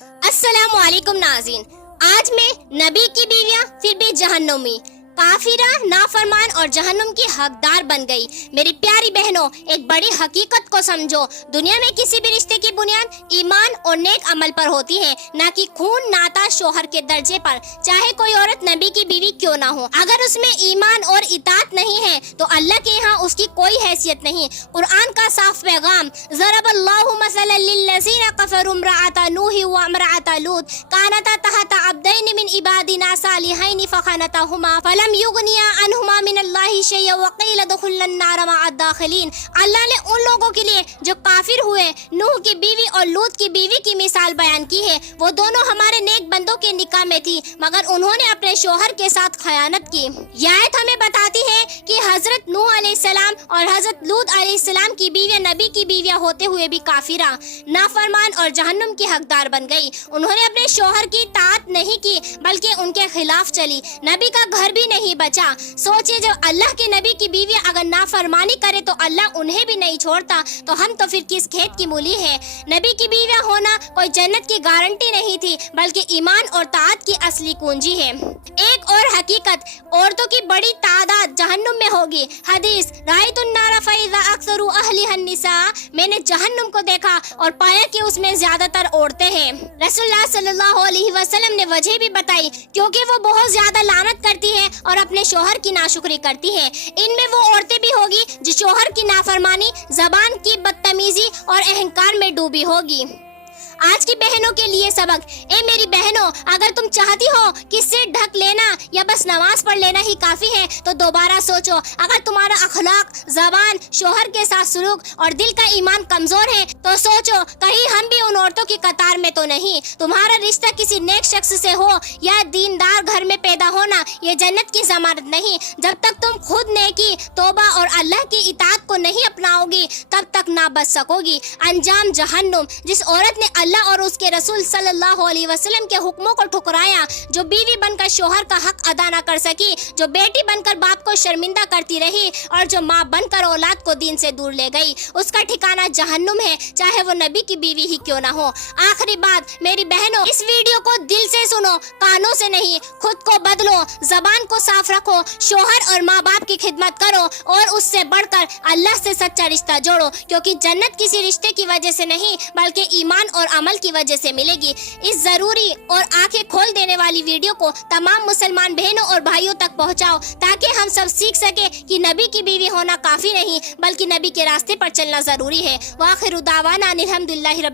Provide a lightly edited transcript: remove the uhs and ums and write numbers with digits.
अस्सलाम वालेकुम नाज़रीन। आज मैं नबी की बीवियां फिर भी जहन्नुमी, काफिरा, नाफरमान और जहन्नुम की हकदार बन गई। मेरी प्यारी बहनों, एक बड़ी हकीकत को समझो। दुनिया में किसी भी रिश्ते की बुनियाद ईमान और नेक अमल पर होती है, ना कि खून, नाता, शोहर के दर्जे पर। चाहे कोई औरत नबी की बीवी क्यों ना हो, अगर उसमें ईमान और इताअत नहीं है तो अल्लाह के यहाँ उसकी कोई हैसियत नहीं। कुरान का साफ पैगाम, ज़रबल्लाहु मसलन लिल्लज़ीना कफ़रू इम्रअता नूह व इम्रअता लूत कानता तहता अब्दैन मिन इबादिना सालिहैन फ़ख़नतहुमा फलम युगनिया अनहुमा मिनल्लाहि शैअन व क़ील दुख़ुलन नार मअद दाख़िलीन। अल्लाह ने उन लोगों के लिए जो काफिर हुए नूह की बीवी और लूत की बीवी की मिसाल बयान की है। वो दोनों हमारे नेक बंदों के निकाह में थी, मगर उन्होंने अपने शोहर के साथ खयानत की। यह आयत हमें बताती है कि हजरत नूह अलैहिस्सलाम और हजरत लूत अलैहिस्सलाम की बीवियां नबी की बीवियां होते हुए भी काफिरा, नाफरमान और जहन्नुम की हकदार बन गई। उन्होंने अपने शोहर की ताअत नहीं की बल्कि उनके खिलाफ चली। नबी का घर भी नहीं बचा। सोचिए, जब अल्लाह के नबी की बीवियां अगर नाफरमानी करे तो अल्लाह उन्हें भी नहीं छोड़ता, तो हम तो फिर किस खेत की मूली है। नबी की बीवियां होना कोई जन्नत की गारंटी नहीं थी, बल्कि ईमान और ताअत की असली कुंजी है। एक और हकीकत, औरतों की बड़ी तादाद जहन्नुम में होगी। हदीस, रायतुन नारा फइज़ा अक्सरू अहलिहा निसा, मैंने जहन्नुम को देखा और पाया कि उसमें ज्यादातर औरतें हैं। रसूलुल्लाह सल्लल्लाहु अलैहि वसल्लम ने वजह भी बताई, क्योंकि वो बहुत ज्यादा लानत करती है और अपने शोहर की नाशुक्री करती है। इनमें वो औरतें भी होगी जो शोहर की नाफरमानी, जबान की बदतमीजी और अहंकार में डूबी होगी। आज की बहनों के लिए सबक, ए मेरी बहनों, अगर तुम चाहती हो कि सिर ढक लेना या बस नमाज पढ़ लेना ही काफी है तो दोबारा सोचो। अगर तुम्हारा अखलाक, जबान, शोहर के साथ सुलूक और दिल का ईमान कमजोर है तो सोचो कहीं हम भी उन औरतों की कतार में तो नहीं। तुम्हारा रिश्ता किसी नेक शख्स से हो या दीनदार घर में पैदा होना, ये जन्नत की जमानत नहीं। जब तक तुम खुद नेकी, तौबा और अल्लाह की इताअत को नहीं अपनाओगी तब तक ना बच सकोगी। अंजाम जहन्नुम। जिस औरत ने अल्लाह और उसके रसूल सल्लल्लाहु अलैहि वसल्लम के हुक्मों को ठुकराया, जो बीवी बनकर शोहर का हक अदा न कर सकी, जो बेटी बनकर बाप को शर्मिंदा करती रही और जो माँ बनकर औलाद को दीन से दूर ले गई, उसका ठिकाना जहन्नुम है, चाहे वो नबी की बीवी ही क्यों ना हो। आखिरी बात, मेरी बहनों, इस वीडियो को दिल से सुनो, कानों से नहीं। खुद को बदलो, जबान को साफ रखो, शोहर और माँ बाप की खिदमत करो और उससे बढ़कर अल्लाह से सच्चा रिश्ता जोड़ो, क्योंकि जन्नत किसी रिश्ते की वजह से नहीं बल्कि ईमान और अमल की वजह से मिलेगी। इस जरूरी और आंखें खोल देने वाली वीडियो को तमाम मुसलमान बहनों और भाइयों तक पहुंचाओ, ताकि हम सब सीख सके कि नबी की बीवी होना काफी नहीं बल्कि नबी के रास्ते पर चलना जरूरी है। वाखिरु दावाना अनिल हम्दुलिल्लाहि रब्बिल